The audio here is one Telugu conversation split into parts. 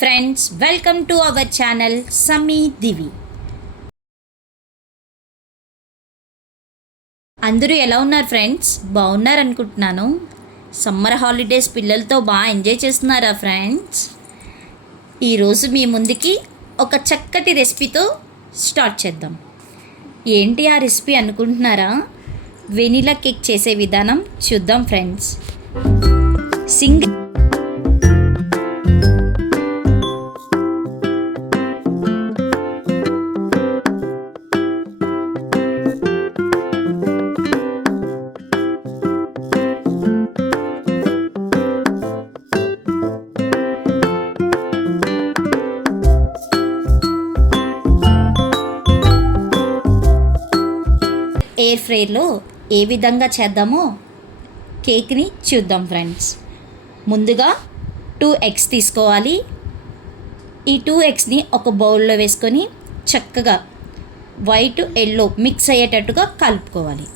Friends, welcome to our channel సమ్మీ దివి. అందరూ ఎలా ఉన్నారు ఫ్రెండ్స్? బాగున్నారు అనుకుంటున్నాను. సమ్మర్ హాలిడేస్ పిల్లలతో బాగా ఎంజాయ్ చేస్తున్నారా ఫ్రెండ్స్? ఈరోజు మీ ముందుకి ఒక చక్కటి రెసిపీతో స్టార్ట్ చేద్దాం. ఏంటి ఆ రెసిపీ అనుకుంటున్నారా? వెనిలా కేక్ చేసే విధానం చూద్దాం ఫ్రెండ్స్. ఎయిర్ ఫ్రైలో ఏ విధంగా చేద్దామో కేక్ని చూద్దాం ఫ్రెండ్స్. ముందుగా 2 eggs తీసుకోవాలి. ఈ 2 eggsని ఒక బౌల్లో వేసుకొని చక్కగా వైట్ ఎల్లో మిక్స్ అయ్యేటట్టుగా కలుపుకోవాలి.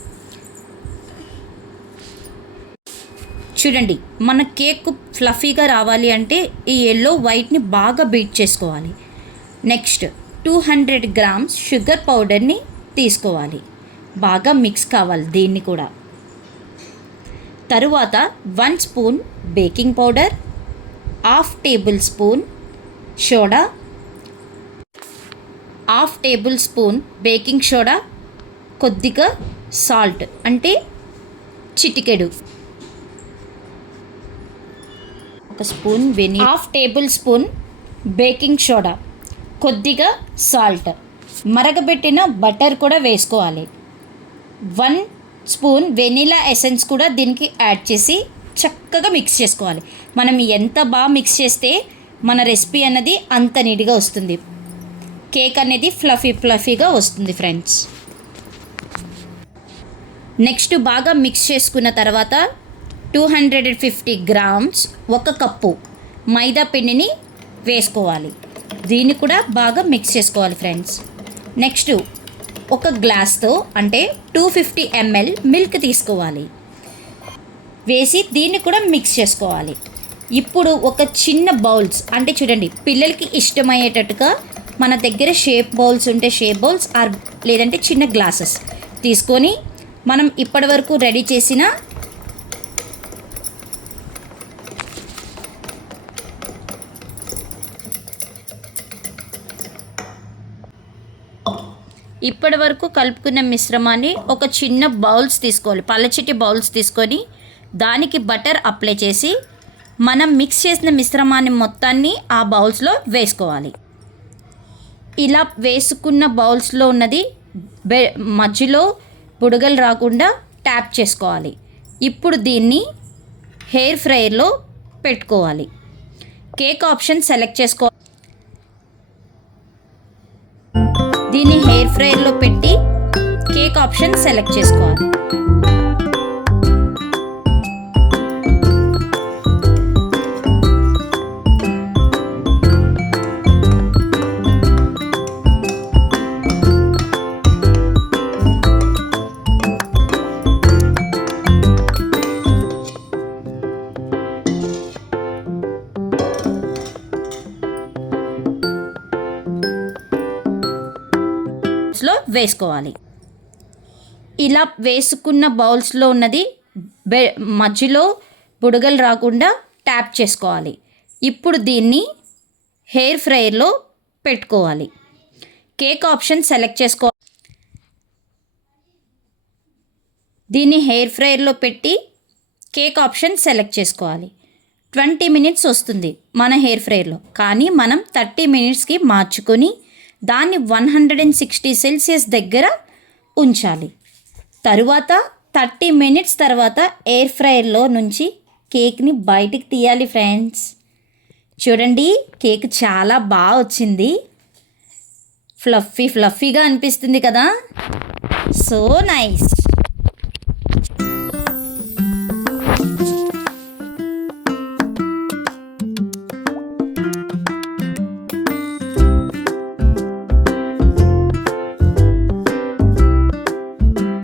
చూడండి, మన కేక్ ఫ్లఫీగా రావాలి అంటే ఈ ఎల్లో వైట్ని బాగా బీట్ చేసుకోవాలి. నెక్స్ట్ 200 grams షుగర్ పౌడర్ని తీసుకోవాలి. బాగా మిక్స్ కావాలి దీన్ని కూడా. తరువాత 1 spoon baking powder, 1/2 table spoon soda, 1/2 table spoon baking soda, కొద్దిగా సాల్ట్ అంటే చిటికెడు, 1 spoon 1/2 table spoon baking soda, కొద్దిగా సాల్ట్, మరగబెట్టిన బటర్ కూడా వేసుకోవాలి. 1 స్పూన్ వెనిలా ఎసెన్స్ కూడా దీనికి యాడ్ చేసి చక్కగా మిక్స్ చేసుకోవాలి. మనం ఎంత బాగా మిక్స్ చేస్తే మన రెసిపీ అన్నది అంత నీట్గా వస్తుంది. కేక్ అనేది ఫ్లఫీగా వస్తుంది ఫ్రెండ్స్. నెక్స్ట్ బాగా మిక్స్ చేసుకున్న తర్వాత 250 grams 1 కప్పు మైదా పిండిని వేసుకోవాలి. దీన్ని కూడా బాగా మిక్స్ చేసుకోవాలి ఫ్రెండ్స్. నెక్స్ట్ ఒక గ్లాస్తో అంటే 250 ml మిల్క్ తీసుకోవాలి. వేసి దీన్ని కూడా మిక్స్ చేసుకోవాలి. ఇప్పుడు ఒక చిన్న బౌల్స్ అంటే చూడండి, పిల్లలకి ఇష్టమయ్యేటట్టుగా మన దగ్గర షేప్ బౌల్స్ ఉంటే షేప్ బౌల్స్ లేదంటే చిన్న గ్లాసెస్ తీసుకొని మనం ఇప్పటివరకు రెడీ చేసిన కలుపుకున్న మిశ్రమాన్ని ఒక చిన్న బౌల్స్ తీసుకోవాలి. పలచటి బౌల్స్ తీసుకొని దానికి బటర్ అప్లై చేసి మనం మిక్స్ చేసిన మిశ్రమాన్ని మొత్తాన్ని ఆ బౌల్స్లో వేసుకోవాలి. ఇలా వేసుకున్న బౌల్స్లో ఉన్నది మధ్యలో బుడగలు రాకుండా ట్యాప్ చేసుకోవాలి. ఇప్పుడు దీన్ని హెయిర్ ఫ్రైయర్లో పెట్టుకోవాలి. కేక్ ఆప్షన్ సెలెక్ట్ చేసుకోవాలి. దీన్ని హెయిర్ ఫ్రైయర్లో పెట్టి కేక్ ఆప్షన్ సెలెక్ట్ చేసుకోవాలి. వేసుకోవాలి. ఇలా వేసుకున్న బౌల్స్లో ఉన్నది మధ్యలో బుడగలు రాకుండా ట్యాప్ చేసుకోవాలి. ఇప్పుడు దీన్ని హెయిర్ ఫ్రైయర్లో పెట్టుకోవాలి. కేక్ ఆప్షన్ సెలెక్ట్ చేసుకోవాలి. దీన్ని హెయిర్ ఫ్రైయర్లో పెట్టి కేక్ ఆప్షన్ సెలెక్ట్ చేసుకోవాలి. 20 minutes వస్తుంది మన హెయిర్ ఫ్రైయర్లో, కానీ మనం 30 minutesకి మార్చుకొని దాన్ని 160 Celsius దగ్గర ఉంచాలి. తరువాత 30 minutes తర్వాత ఎయిర్ ఫ్రైయర్లో నుంచి కేక్ని బయటికి తీయాలి ఫ్రెండ్స్. చూడండి, కేక్ చాలా బాగా వచ్చింది. ఫ్లఫీగా అనిపిస్తుంది కదా. So nice.